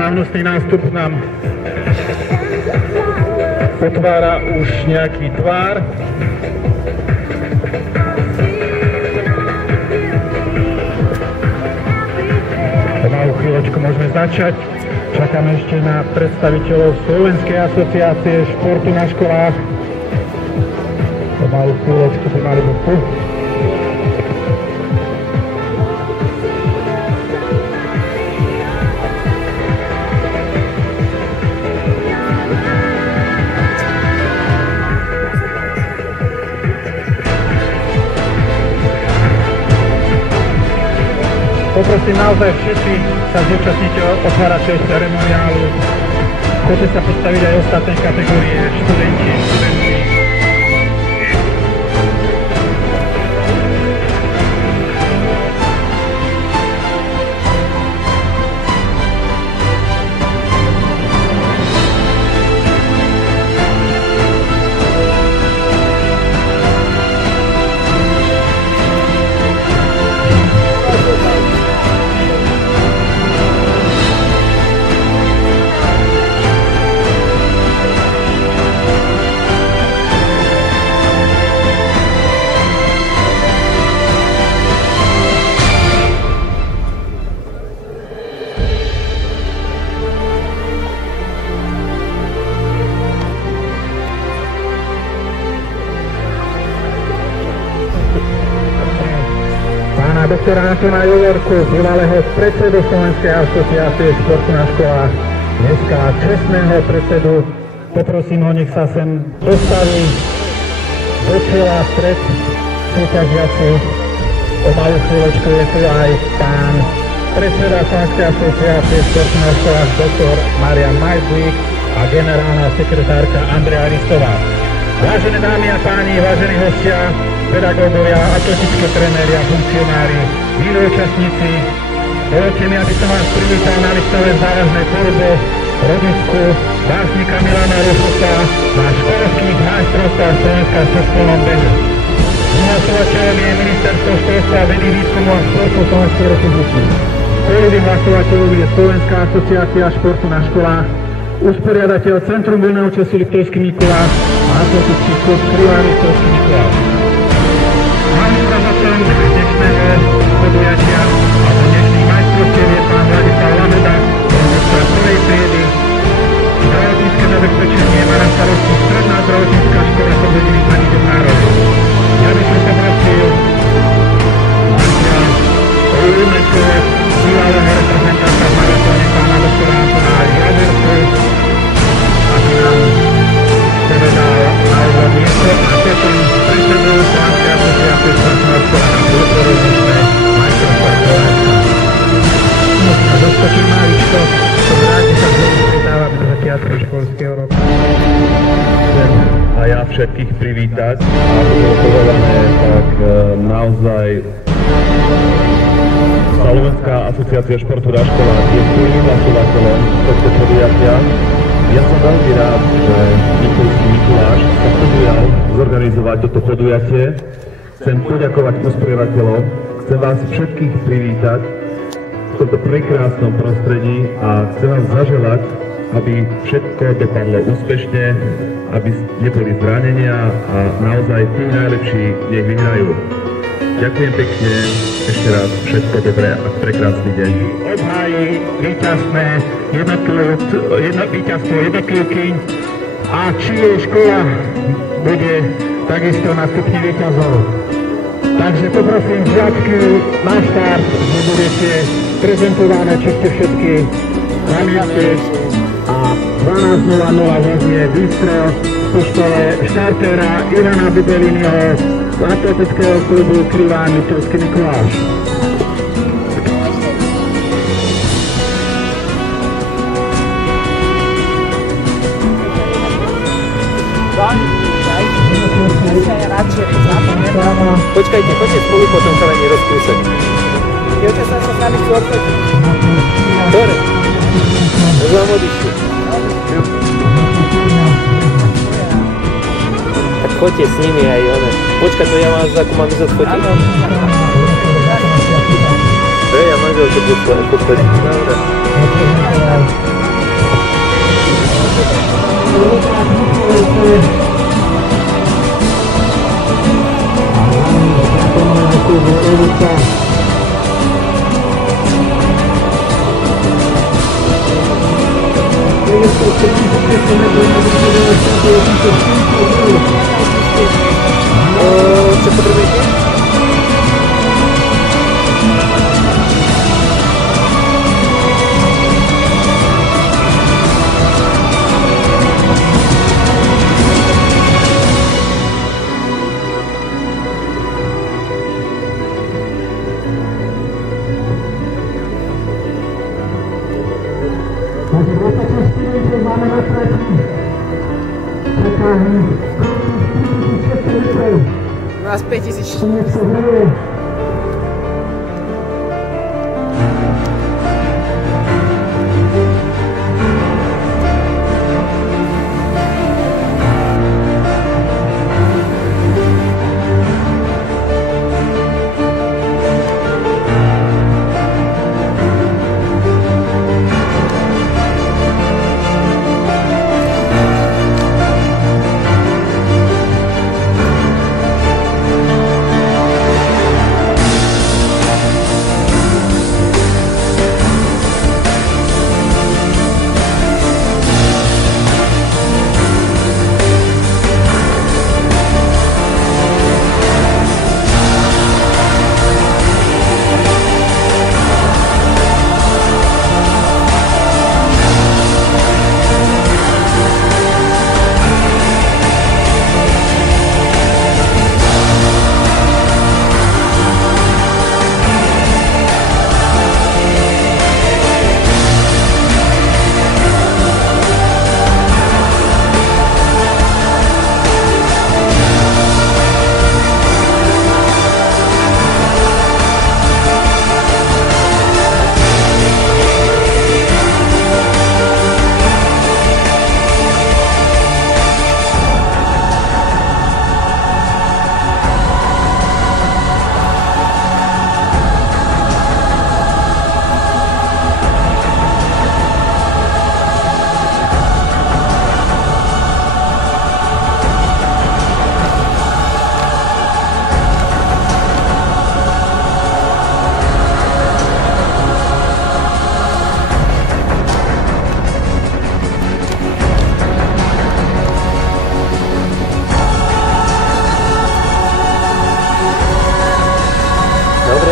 slávnostný nástup nám otvára už nejaký tvár. Pomalu chvíľočku môžeme začať. Čakáme ešte na predstaviteľov Slovenskej asociácie športu na školách. Pomalu chvíľočku, pomalu tu. Poprosím naozaj všetci sa zúčastnite otváračej ceremoniálu. Chcete sa postaviť aj ostatné kategórie, študenti, študentky. Doktora Antona Jovorku, bývalého predsedu Slovenskej asociácie športu na školách, dneska čestného predsedu. Poprosím ho, nech sa sem postaví do čela stred súťažiaci. O malú chvíľočku je tu aj pán predseda Slovenskej asociácie športu na školách, doktor Marian Majzlík a generálna sekretárka Andrea Ristová. Vážené dámy a páni, vážení hostia, pedagógovia, atletické tréneri a funkcionári, milí účastníci, dovoľte mi, aby som vás privítal na výstave závažnej tvorbe rodisku básnika Milana Rufusa na školských majstrovstvách Slovenska v cestovnom behu. Hlasovateľom je Ministerstvo školstva, vedy, výskumu a športu Slovenskej republiky. Prvým hlasovateľom je Slovenská asociácia športu na školách, usporiadateľ Centrum voľného času Liptovský Mikuláš a atletický klub Krivá Liptovský Mikuláš. Hlavným rozhodcom dnešného podujatia alebo dnešných majstrovstiev je pán Vladislav Lameda, rozhodca prvej triedy. Zdravotnícke zabezpečenie má na starosti Stredná zdravotnícka škola Slobodiny Pani Dobnárovej. Ja by som poprosil o úvodné slovo bývalého reprezentanta v maratóne pána doktora Antona Jovorku, aby nám povedal na úvod niečo a potom predsedu Slovenskej asociácie športu na školách na podporu dnešné majstrovstvá Slovenska. A doskočím maličko, som rád, že sa znovu stretávame na začiatku školského roku. Chcem a ja všetkých privítať, a to bolo povedané, tak naozaj Slovenská asociácia športu na školách je prvým hlasovateľom tohto podujatia. Ja som veľmi rád, že Liptovský Mikuláš sa podujal zorganizovať toto podujatie. Chcem poďakovať usporiadateľom, chcem vás všetkých privítať v tomto prekrásnom prostredí a chcem vám zaželať, aby všetko dopadlo úspešne, aby neboli zranenia a naozaj tí najlepší nech vyhrajú. Ďakujem pekne, ešte raz všetko dobré a prekrásny deň. Obhájí víťazstvo jednotlivkyň a čije škola bude takisto na stupni víťazov. Takže poprosím žiačky na štart, že budete prezentované, či ste všetky na mieste a 12:00 zaznie výstrel v puštole štartéra Ivana Bubeliniho z atletického klubu Krivá Liptovský Mikuláš. Počkajte, poďte spolu potom sa len rozkúsať. Dievčatá sa s nami chcú odfotiť. Dobre. Už vám odišli. Tak choďte s nimi aj one. Počkaj, to ja vás ako mám ísť odfotiť? Ja manželku poď. Dobre. Čo potrebujete? Nás 5000.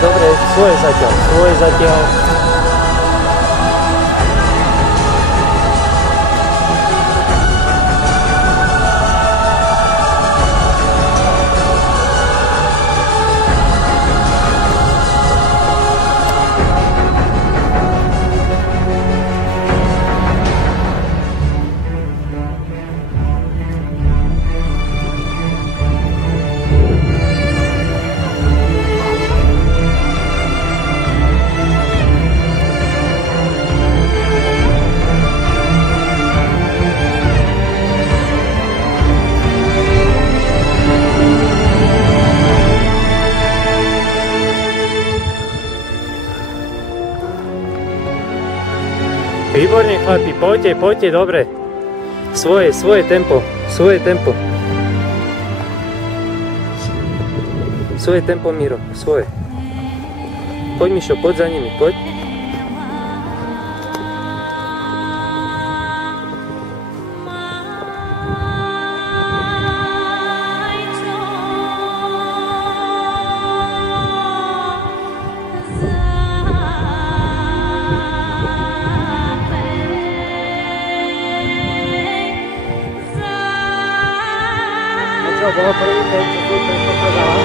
Dobre, svoje zatiaľ. Výborne chlapi, poďte, dobre. Svoje tempo. Svoje tempo, Miro, svoje. Poď Mišo, poď za nimi, poď. Bolo prvý ten, čo tu predpokladala.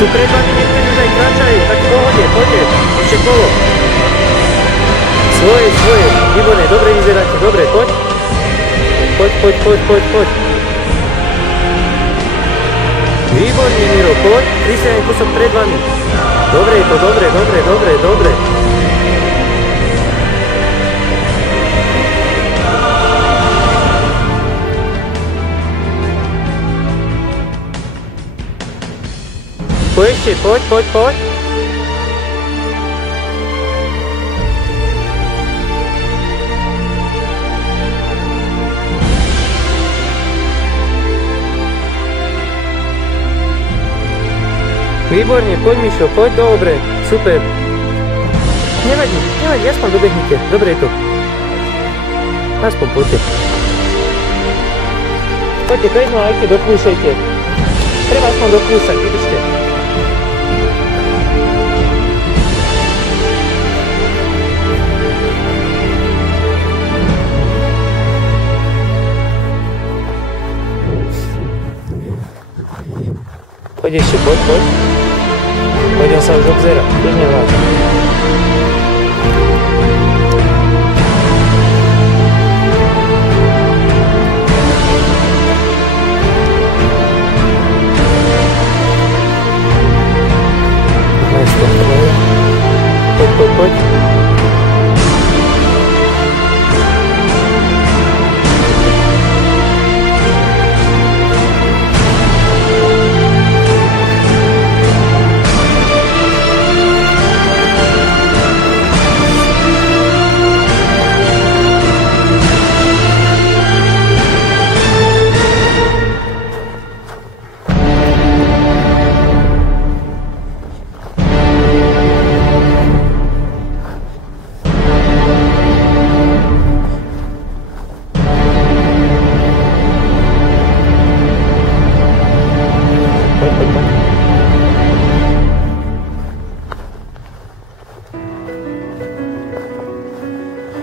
Tu pred vami niektorí už aj kráčajú, tak v pohode, poďte, ešte kolo. Svoje, výborne, dobre vyzeráte, dobre, poď. Poď. Výborne, Miro, poď, Kristián je kúsok pred vami. Dobre je to, dobre. Ešte, poď. Výborne, poď Mišo, poď, dobre, super. Nevadí, aspoň dobehnite, dobre je to. Aspoň poďte. Poďte, to jedno lajke, dokúšajte. Treba aspoň dokúsať, vydržte. Poď ešte, poď. Poď, on sa už obzera, tiež nevláda. Poď.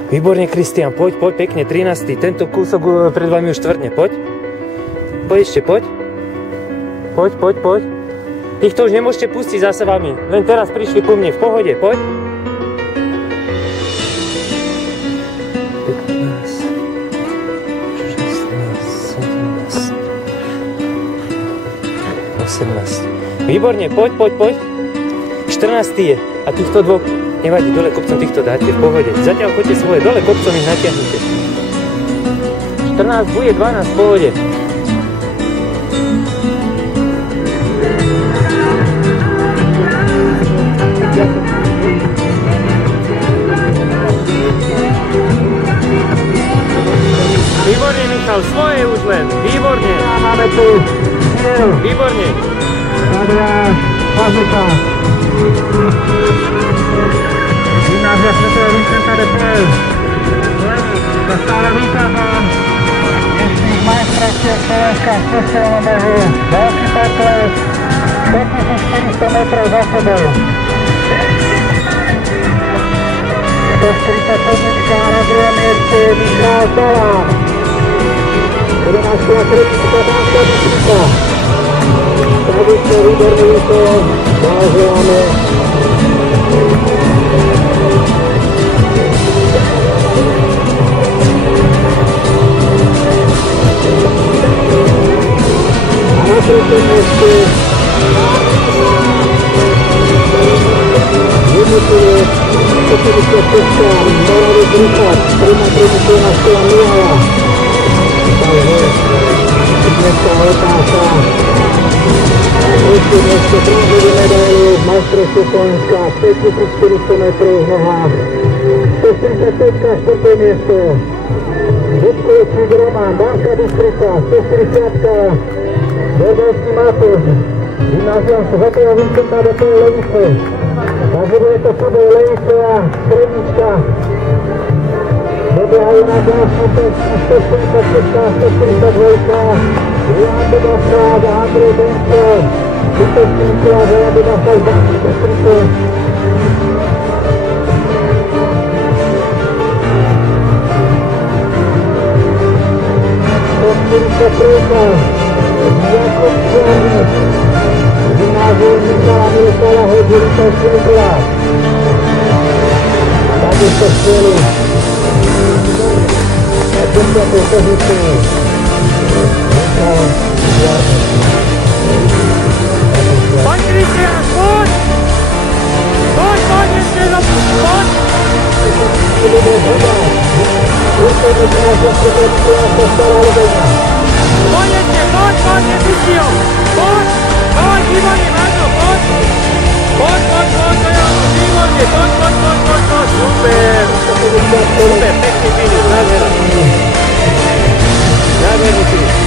Výborne, Kristián, poď, pekne, 13. Tento kúsok pred vami už tvrdne, poď. Poď ešte, poď. Poď. Týchto už nemôžete pustiť zase vami, len teraz prišli ku mne, v pohode, poď. 15, 16, 17, 18. Výborne, poď. 14. je. A týchto dvoch, nevadí, dole kopcom týchto dáte, v pohode. Zatiaľ choďte svoje, dole kopcom ich natiahnite. 14 bude, 12, v pohode. Výborne, Michal, svoje už len, výborne. Máme tu cieľ. Výborne. Adrián Pazucha. Gymnázia svätého Vincenta de Paul. Za stále víťazom dnešných majstrovstiev Slovenska v cestovnom behu. Veľký potles, 5400 metrov za sebou. 147 na druhom mieste Michal Dolán. 11. a 3. Dánska Bystrica. Tradične výborný výkon, blahoželáme. A na treťom mieste jednotlivé 156 Moravec Richard, prvná tradičná škola Mihala. Takže dneska otázka. Ešte dneska bronzovú medailu v majstrovstve Slovenska 5400 metrov v nohách. 145, 4. miesto. Vudkovčík Roman, Dánska Bystrica, 140, Berbelský Matúš, Gymnázium svätého Vincenta de Paul Levice. Takže bude to súboj Levice a Strednička. Dobiehajú na ďalšiu pesku 146, 142, Jan Dobasa a Andrej Benko. Útočníci a Jan Dobasa z Banskej Bystrice. Jakub Černý, Gymnázium Michala Miroslava Hodžilíka Šlejkova. Takisto skvělý. Na 10. pozícii. Michal Jarnek. Poď, Kristián, poď! Poď, poď, ešte jedno, poď! Poď ešte, poď, nepustí ho! Poď, výborne, máš ho, poď! Poď, výborne, poď, super! Super, pekný finish, nádhera. Nádherný finish.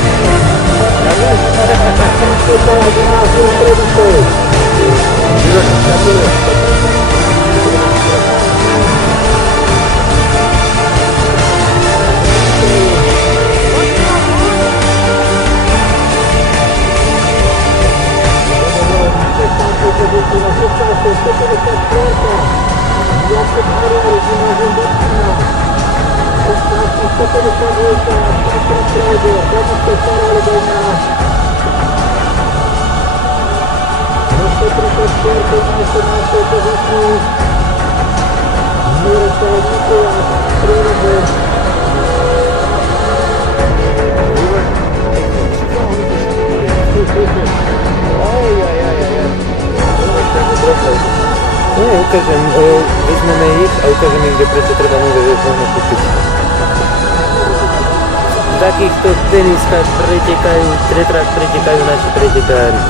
Ukážem, vezmeme ich a ukážem im, že prečo treba nové voľno kúpiť. V takýchto teniskách tretrách pretekajú naši pretekári.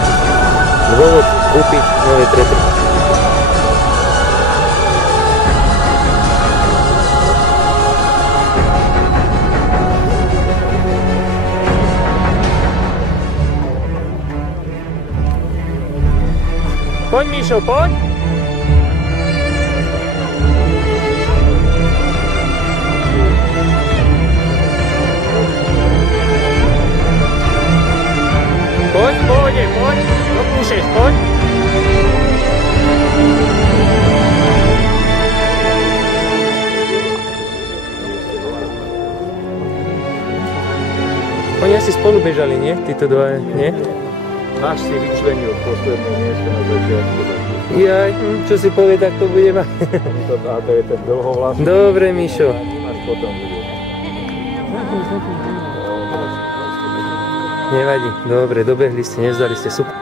Dôvod kúpiť nové tretry. Poď, Mišo, poď! Poď, dopúšeš, poď. Oni asi spolu bežali, nie? Títo dva, nie? Náš si vyčlenil posledné miesto na začiatku. Jaj, čo si povie, tak to bude mať. A to je ten dlhovlasný. Dobre, Mišo. Až potom bude. Nevadí, dobre, dobehli ste, nevzdali ste, super.